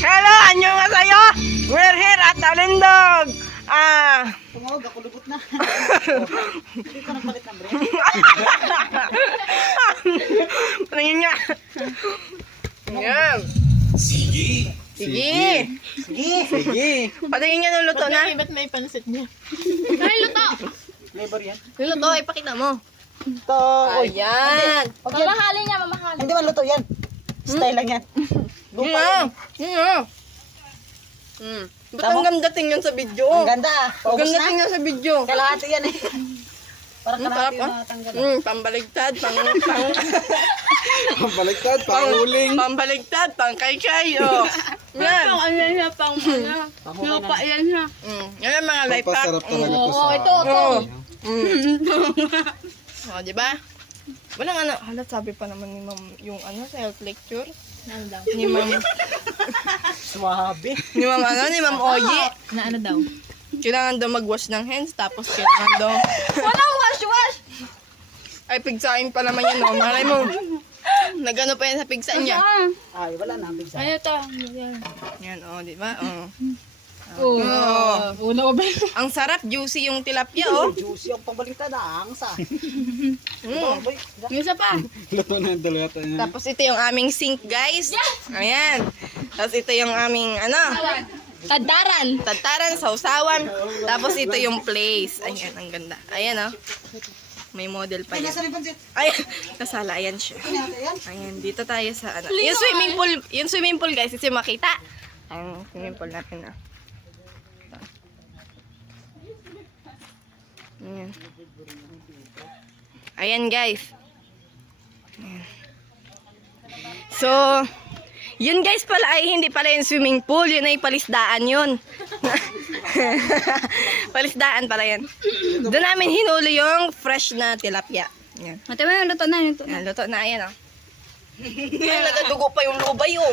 Hello, annyeonghaseyo. We're here at Alindog. Tumawag ako, lubot na. Hindi ko nagpalit ng break. Tingin nga. Ayan. Sige. Patingin nga nung luto na. Ba't may pansit niya? Ay, luto! Flavor yan. Yung luto, ipakita mo. Ito. Ayan. Mamahalin niya, mamahalin. Hindi man luto yan. Style lang yan. Lupa. Ba't ang ganda tingnan sa video? Ang ganda ah. Ang Paubos ganda na. tingnan sa video. Kalahati yan eh. Parang kalahati Sarap, yung natanggal. Pambaligtad, Pambaliktad, panguling. pambaligtad, pangkaykay, oh. Yan. Pang ano siya, pang lupa yan siya. Yan mga life hack. Pampasarap talaga to Oo, sa... ito. Oh, di ba? Walang ano, halat sabi pa naman ni ma'am yung ano, sa health lecture. Ano daw? Ni ma'am, Suwabe. ni ma'am Oye. Na ano daw? Kailangan daw mag-wash ng hands, tapos kailangan daw, Walang wash! ay pigsain pa naman yan, oh. Malay mo, nagano pa yan sa pigsain niya. Ay, wala na. Bigsa. Ano ito? Yan, oh, di ba? Oh. Una ko ba? Ang sarap, juicy yung tilapia, oh. Juicy ang pambaliktad ah. Angsa. Mm. Yung isa pa. Luto na yung dalawata niya. Tapos ito yung aming sink, guys. Ayan. Tapos ito yung aming, ano, Tadaran. tataran, sausawan. Tapos ito yung place. Ayan, ang ganda. Ayan, oh. May model pa yan. Nasa rin pansit. Ay, nasala. Ayan siya. Ayan. Ayan, dito tayo sa, ano. Yung swimming pool, guys. Kasi makita. Ang swimming pool natin, ah. Ayan. Ayan, guys. Ayan. So, yun guys pala ay hindi pala yung swimming pool. Yun ay palisdaan yun. Palisdaan pala yan. Doon namin hinuli yung fresh na tilapia. Ayan. Mati mo yung luto na. Ayan, luto na. Ayan, oh. Ay, nagadugo pa yung lubay, oh.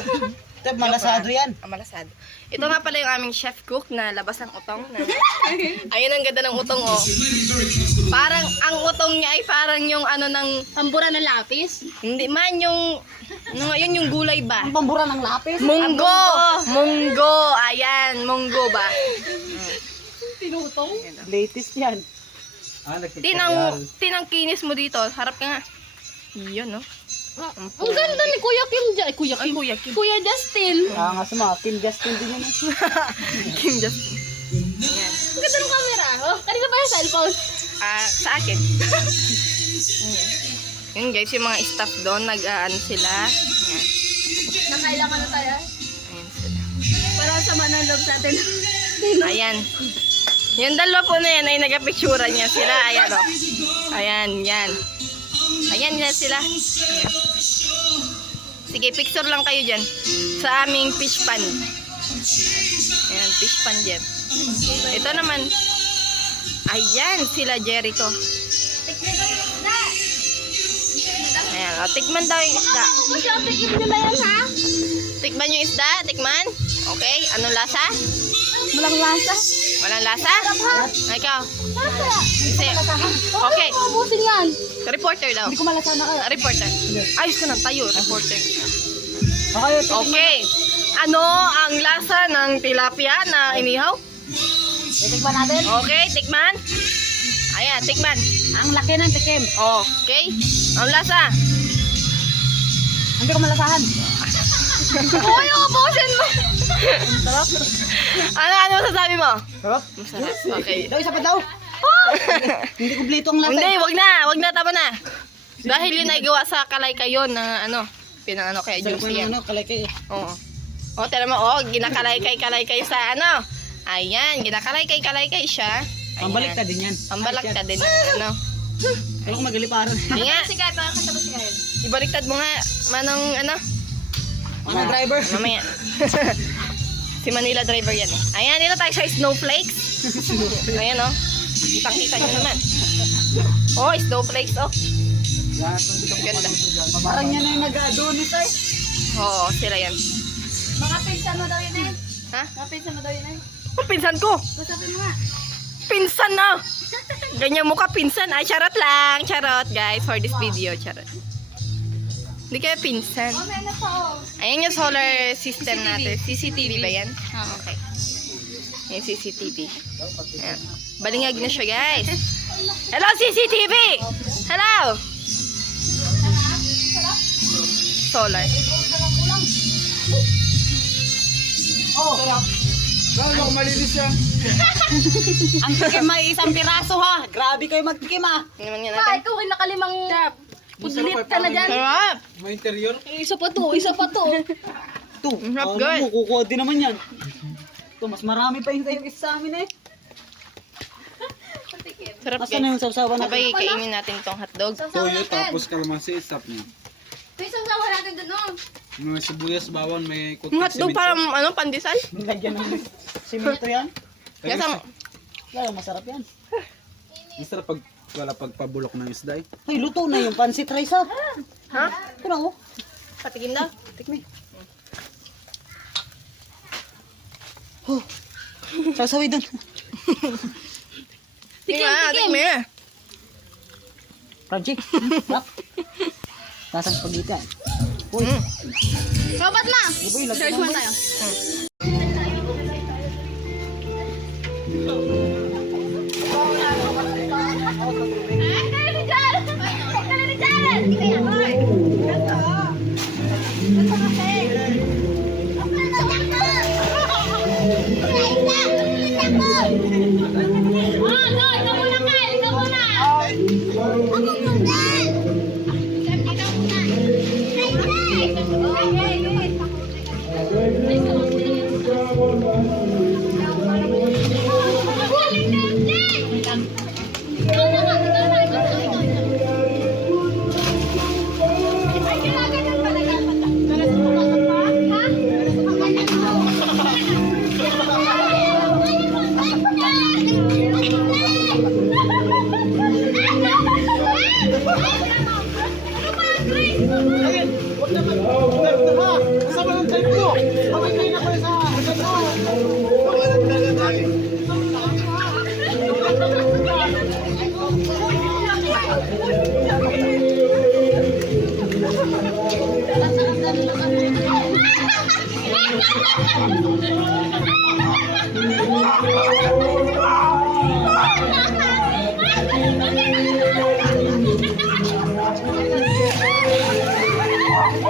Ito, malasado yan. Malasado. Ito nga pala yung aming chef cook na labas ng utong. Ayun ang ganda ng utong, oh. Parang, ang utong niya ay parang yung ano ng, Tambura ng lapis. hindi man yung, yun yung gulay ba? Ang pambura ng lapis. Munggo! Munggo! Ayan, munggo ba? Tinutong? Latest yan. Tinang kinis mo dito. Harap ka nga. Yun, no? Ang ganda ni Kuya Kim dyan. Kuya Kim. Kuya Kim. Kuya Justin. Nga sa Kim Justin din yan. Kim just... Ang ganda ng camera. Oh, kanina pa yung cellphone. Sa akin. Ayan. Yun guys, yung mga staff doon, nag-ano sila. Ayan. Nakailangan na tayo. Ayan sila. Para sa manalog sa atin. Ayan. Yung dalawa po na yan ay nagapictura niya sila. Ayan o. Ayan, yan. Ayan, yan sila. Ayan. Sige, picture lang kayo dyan. Sa aming fish pan. Ayan, fish pan dyan. Ito naman. Ayan, sila Jericho. Ayan, o, tikman daw yung isda. Mas yung tigil nyo ba yan, ha? Tikman yung isda, tikman. Okay, anong lasa? Walang lasa. Walang lasa? Ikaw. Sarap kaya. Kasi, okay. Ubusin yan. Reporter daw. Hindi ko malasahan na kaya. Reporter. Ayos ka ng tayo, reporter. Okay, Okay. Ano ang lasa ng tilapia na inihaw? titikman natin. Okay, tikman. Ayan, tikman. Ang laki ng tikim. Okay. Ang lasa. Hindi ko malasahan. Uy, ubusin mo. Ano masasabi mo? Sarap. Masarap. Okay. Daw, isa pa daw. Hindi kumplito ang lasa. Hindi, wag na, tama na. Dahil yun ay gawa sa kalaykay yun na ano, pinang ano kaya Sarap juicy yan. ano, kalay-kay. Oo. O, tira mo, ginakalaykay sa ano. Ayan, ginakalaykay siya. Pambalik ka din yan. Pambalik ka din. Ano. Wala ko magaliparan. Hindi nga, Sige, para kasabot si Kyle. ibaliktad mo nga, manong ano. Ano, driver? Mamaya. Si Manila driver yan eh. Ayan, dito tayo sa snowflakes. Ayan o. Kitang-kita nyo naman. Oh, snowflakes oh. Ganda. Parang yan ay nag-adonis ay. Oo, sila yan. Mga pinsan mo daw yun eh. Ha? Mga pinsan mo daw yun eh. Ang pinsan ko. Usapin mo nga. Pinsan na. Ganyan mukha pinsan. Ay, charot lang. Charot, guys, for this video. Charot. Hindi kayo pinsan. Oh, may ano pa oh. Ayan yung solar system natin. CCTV ba yan? Oo. Okay. Yung CCTV. Ayan. Balingag na siya, guys. Hello, CCTV! Hello! Solar. Oh, Gano'n ako malinis yan. ang tikim ay isang piraso ha. Grabe kayo magtikim ha. Tingnan nga Pa, natin. ikaw ay nakalimang pudlit ka na dyan. Sarap! May interior. Isa pa to, isa pa to. Ito, Sarap, ano guys. mo, kukuha din naman yan. Ito, mas marami pa yung sa'yo sa amin eh. Sarap, Asan na guys. yung sausawan natin? Sabay kainin natin tong hotdog. Toyo tapos kalamansi, stop niya. May isang sawa natin dun oh. May sibuyas, bawang, may Yung hotdog parang ano, pandesal? Nilagyan ng simento yan. Kasama. Lalo, masarap yan. Masarap pag wala pagpabulok ng isda eh. Ay, luto na yung pancit rice ha. Ha? Ito na oh. Patikin daw. Tikmi. Oh. Sasawi dun. Tikim. Project. Lap. Tasang spaghetti. Uy. Robot na! Ibo, ilagay Search mo. mo tayo.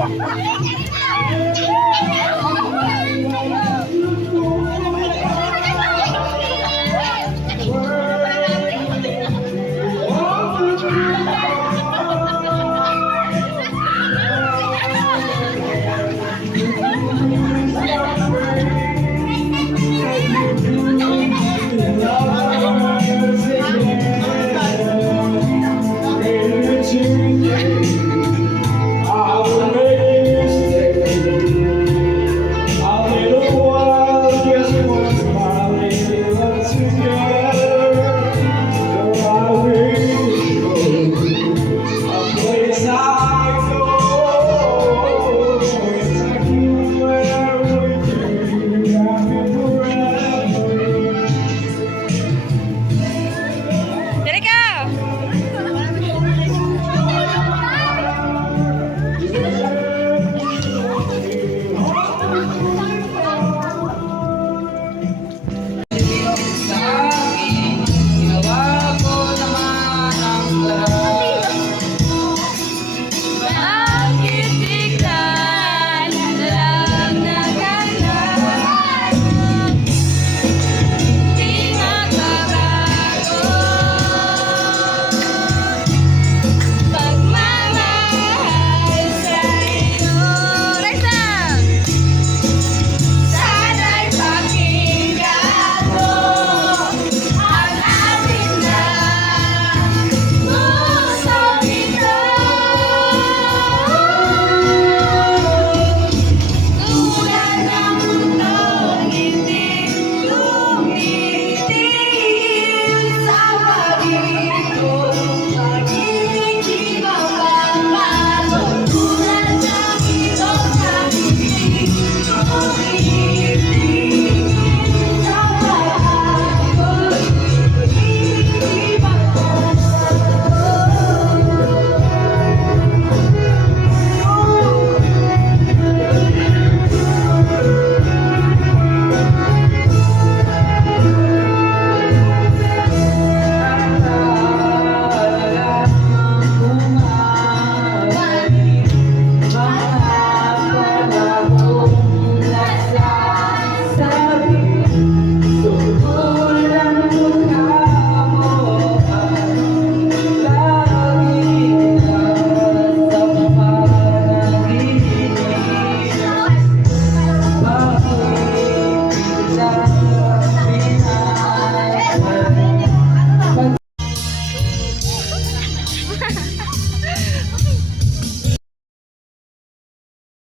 Thank you.